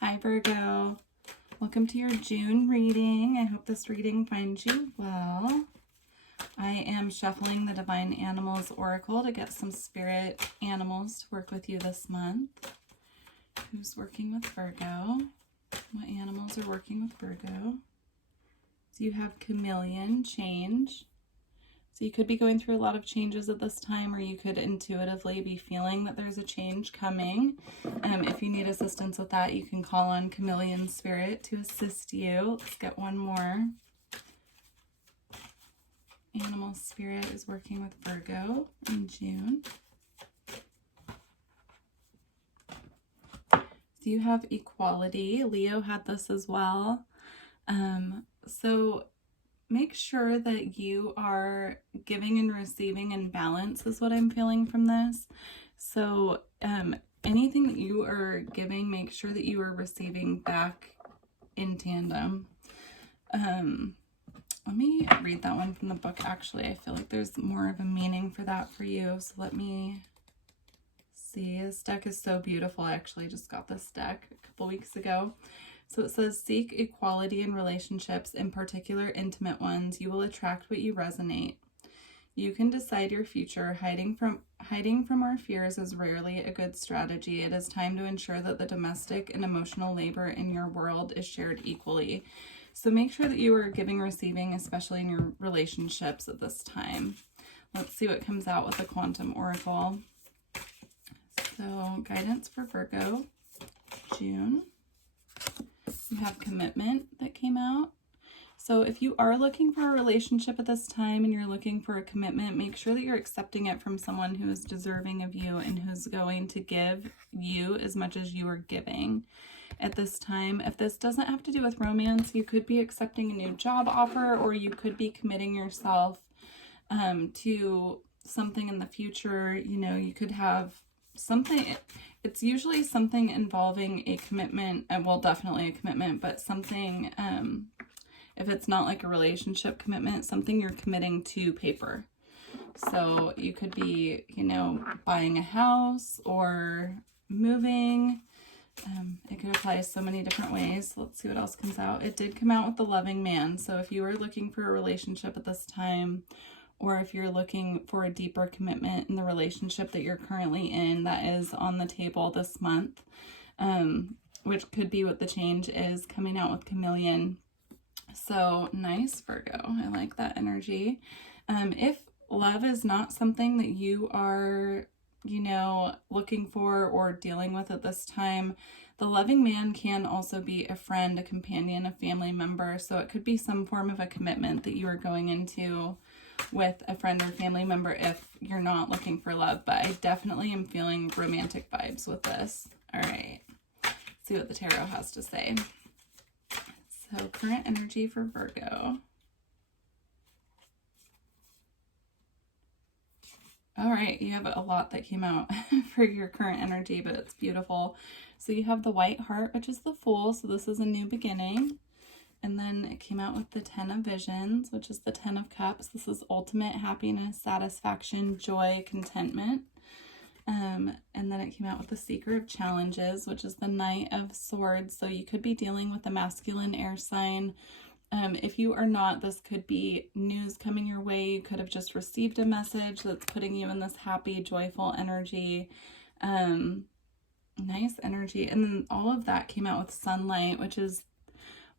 Hi Virgo, welcome to your June reading. I hope this reading finds you well. I am shuffling the Divine Animals Oracle to get some spirit animals to work with you this month. Who's working with Virgo? What animals are working with Virgo? So you have Chameleon, change. So you could be going through a lot of changes at this time, or you could intuitively be feeling that there's a change coming. If you need assistance with that, you can call on Chameleon Spirit to assist you. Let's get one more. Animal Spirit is working with Virgo in June. So you have equality. Leo had this as well. So make sure that you are giving and receiving in balance is what I'm feeling from this. So anything that you are giving, make sure that you are receiving back in tandem. Let me read that one from the book. Actually, I feel like there's more of a meaning for that for you. So let me see. This deck is so beautiful. I actually just got this deck a couple weeks ago. So it says, seek equality in relationships, in particular intimate ones. You will attract what you resonate. You can decide your future. Hiding from our fears is rarely a good strategy. It is time to ensure that the domestic and emotional labor in your world is shared equally. So make sure that you are giving, receiving, especially in your relationships at this time. Let's see what comes out with the Quantum Oracle. So guidance for Virgo, June. You have commitment that came out. So if you are looking for a relationship at this time and you're looking for a commitment, make sure that you're accepting it from someone who is deserving of you and who's going to give you as much as you are giving at this time. If this doesn't have to do with romance, you could be accepting a new job offer, or you could be committing yourself to something in the future. You know, you could have something. It's usually something involving a commitment, well, definitely a commitment, but something, if it's not like a relationship commitment, something you're committing to paper. So you could be, you know, buying a house or moving. It could apply so many different ways. Let's see what else comes out. It did come out with the loving man. So if you are looking for a relationship at this time, or if you're looking for a deeper commitment in the relationship that you're currently in, that is on the table this month, which could be what the change is coming out with Chameleon. So nice, Virgo. I like that energy. If love is not something that you are, you know, looking for or dealing with at this time, the loving man can also be a friend, a companion, a family member. So it could be some form of a commitment that you are going into with a friend or family member if you're not looking for love. But I definitely am feeling romantic vibes with this. All right, let's see what the tarot has to say. So current energy for Virgo. All right, you have a lot that came out for your current energy, but it's beautiful. So you have the White Heart, which is the Fool. So this is a new beginning. And then it came out with the 10 of Visions, which is the 10 of Cups. This is ultimate happiness, satisfaction, joy, contentment. And then it came out with the Seeker of Challenges, which is the Knight of Swords. So you could be dealing with a masculine air sign. If you are not, this could be news coming your way. You could have just received a message that's putting you in this happy, joyful energy. Nice energy. And then all of that came out with Sunlight, which is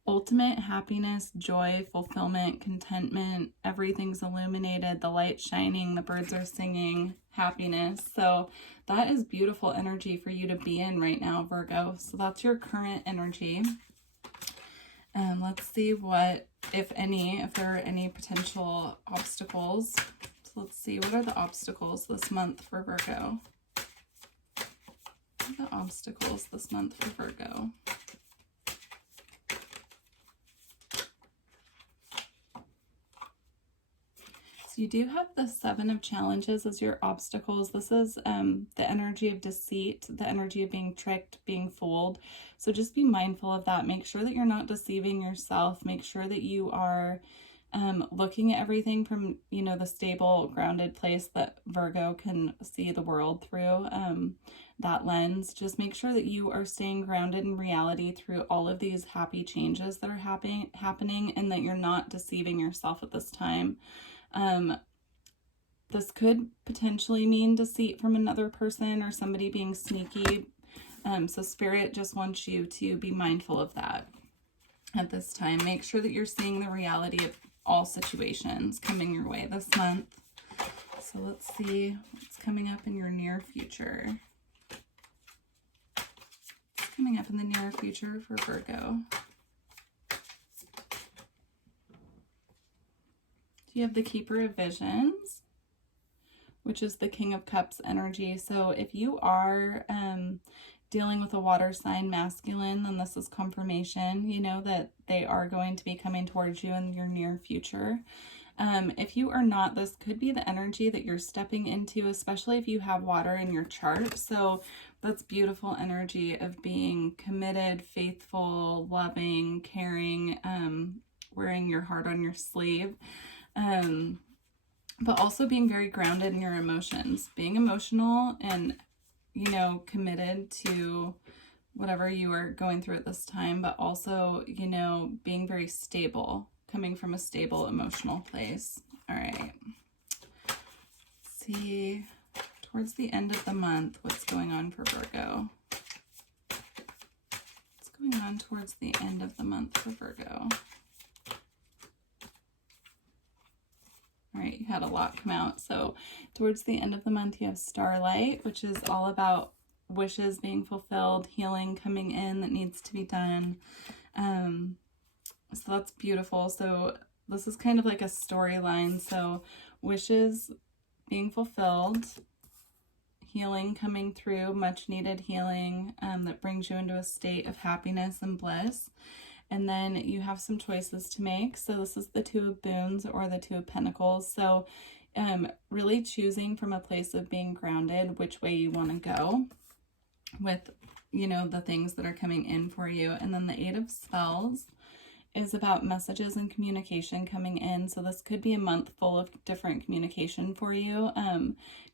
ultimate happiness, joy, fulfillment, contentment. Everything's illuminated, the light's shining, the birds are singing, happiness. So that is beautiful energy for you to be in right now, Virgo. So that's your current energy. Let's see what, if any, if there are any potential obstacles. So let's see, what are the obstacles this month for Virgo? What are the obstacles this month for Virgo? You do have the 7 of Challenges as your obstacles. This is the energy of deceit, the energy of being tricked, being fooled. So just be mindful of that. Make sure that you're not deceiving yourself. Make sure that you are looking at everything from, you know, the stable, grounded place that Virgo can see the world through. that lens. Just make sure that you are staying grounded in reality through all of these happy changes that are happening, and that you're not deceiving yourself at this time. This could potentially mean deceit from another person or somebody being sneaky. So Spirit just wants you to be mindful of that at this time. Make sure that you're seeing the reality of all situations coming your way this month. So let's see what's coming up in your near future. What's coming up in the near future for Virgo? You have the Keeper of Visions, which is the King of Cups energy. So if you are dealing with a water sign masculine, then this is confirmation, you know, that they are going to be coming towards you in your near future. If you are not, this could be the energy that you're stepping into, especially if you have water in your chart. So that's beautiful energy of being committed, faithful, loving, caring, wearing your heart on your sleeve. But also being very grounded in your emotions, being emotional and, you know, committed to whatever you are going through at this time, but also, you know, being very stable, coming from a stable emotional place. All right. Let's see, towards the end of the month, what's going on for Virgo? What's going on towards the end of the month for Virgo? All right, you had a lot come out. So towards the end of the month, you have Starlight, which is all about wishes being fulfilled, healing coming in that needs to be done. So that's beautiful. So this is kind of like a storyline. So wishes being fulfilled, healing coming through, much needed healing that brings you into a state of happiness and bliss. And then you have some choices to make. So this is the Two of Boons or the Two of Pentacles. So really choosing from a place of being grounded which way you want to go with, you know, the things that are coming in for you. And then the Eight of Spells is about messages and communication coming in. So this could be a month full of different communication for you,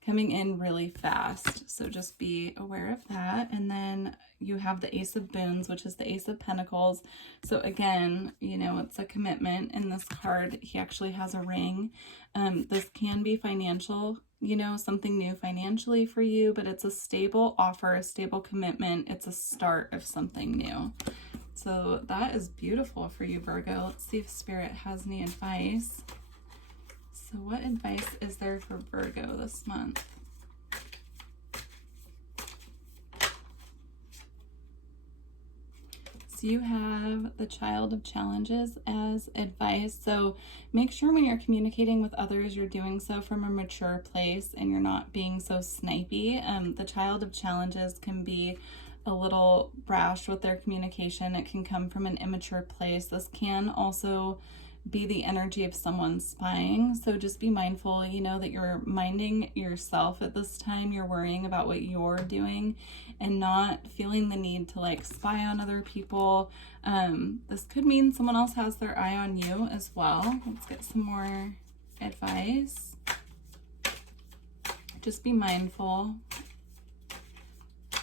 coming in really fast. So just be aware of that. And then you have the Ace of Boons, which is the Ace of Pentacles. So again, you know, it's a commitment in this card. He actually has a ring. This can be financial, you know, something new financially for you, but it's a stable offer, a stable commitment. It's a start of something new. So that is beautiful for you, Virgo. Let's see if Spirit has any advice. So what advice is there for Virgo this month? So you have the Child of Challenges as advice. So make sure when you're communicating with others, you're doing so from a mature place and you're not being so snipey. The Child of Challenges can be a little brash with their communication. It can come from an immature place. This can also be the energy of someone spying. So just be mindful, you know, that you're minding yourself at this time. You're worrying about what you're doing and not feeling the need to like spy on other people. This could mean someone else has their eye on you as well. Let's get some more advice. Just be mindful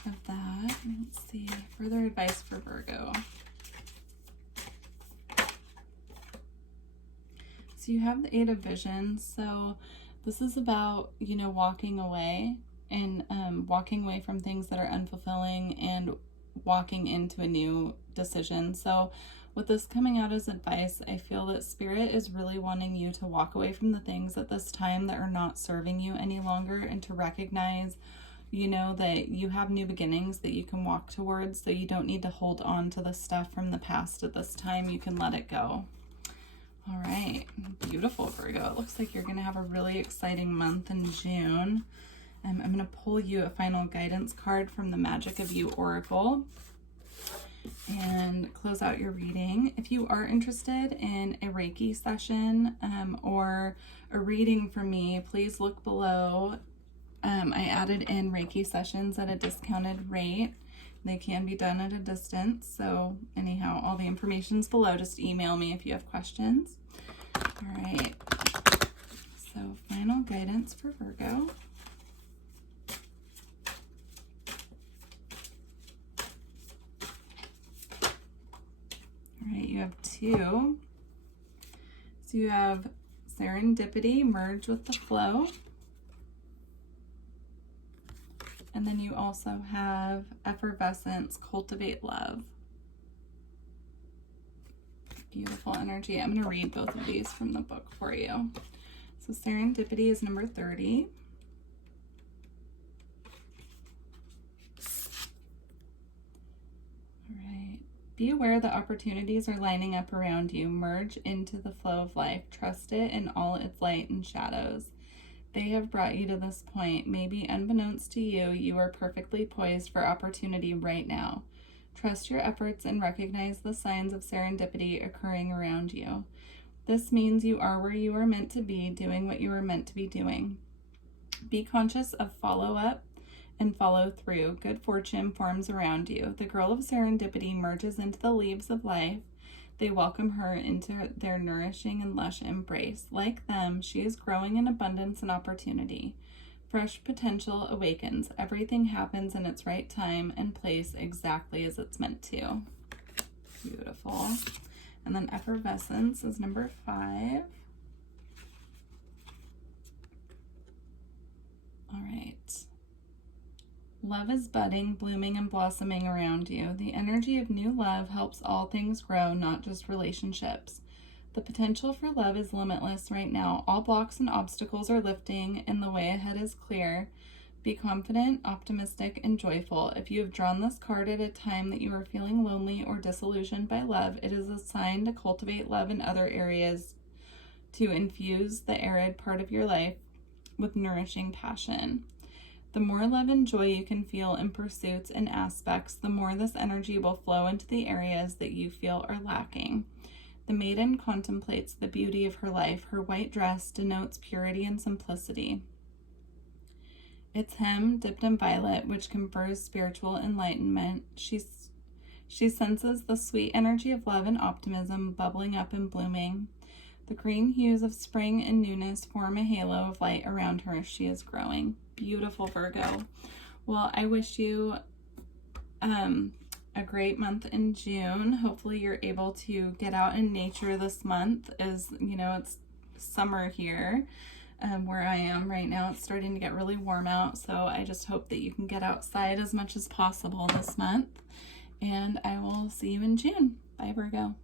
of that. Let's see, further advice for Virgo. So you have the Eight of Visions. So this is about, you know, walking away and walking away from things that are unfulfilling and walking into a new decision. So with this coming out as advice, I feel that Spirit is really wanting you to walk away from the things at this time that are not serving you any longer, and to recognize, you know, that you have new beginnings that you can walk towards, so you don't need to hold on to the stuff from the past at this time. You can let it go. All right, beautiful, Virgo. It looks like you're going to have a really exciting month in June. I'm going to pull you a final guidance card from the Magick Of You Oracle and close out your reading. If you are interested in a Reiki session or a reading from me, please look below. I added in Reiki sessions at a discounted rate. They can be done at a distance. So anyhow, all the information's below. Just email me if you have questions. All right. So final guidance for Virgo. have 2. So you have serendipity, merge with the flow. And then you also have effervescence, cultivate love. Beautiful energy. I'm going to read both of these from the book for you. So serendipity is number 30. All right. Be aware that opportunities are lining up around you. Merge into the flow of life. Trust it in all its light and shadows. They have brought you to this point. Maybe unbeknownst to you, you are perfectly poised for opportunity right now. Trust your efforts and recognize the signs of serendipity occurring around you. This means you are where you are meant to be, doing what you are meant to be doing. Be conscious of follow-up and follow through. Good fortune forms around you. The girl of serendipity merges into the leaves of life. They welcome her into their nourishing and lush embrace. Like them, she is growing in abundance and opportunity. Fresh potential awakens. Everything happens in its right time and place exactly as it's meant to. Beautiful. And then effervescence is number 5. All right. Love is budding, blooming, and blossoming around you. The energy of new love helps all things grow, not just relationships. The potential for love is limitless right now. All blocks and obstacles are lifting, and the way ahead is clear. Be confident, optimistic, and joyful. If you have drawn this card at a time that you are feeling lonely or disillusioned by love, it is a sign to cultivate love in other areas, to infuse the arid part of your life with nourishing passion. The more love and joy you can feel in pursuits and aspects, the more this energy will flow into the areas that you feel are lacking. The maiden contemplates the beauty of her life. Her white dress denotes purity and simplicity. Its hem, dipped in violet, which confers spiritual enlightenment. She senses the sweet energy of love and optimism bubbling up and blooming. The green hues of spring and newness form a halo of light around her as she is growing. Beautiful, Virgo. Well, I wish you a great month in June. Hopefully you're able to get out in nature this month, as you know, it's summer here where I am right now. It's starting to get really warm out, so I just hope that you can get outside as much as possible this month, and I will see you in June. Bye, Virgo.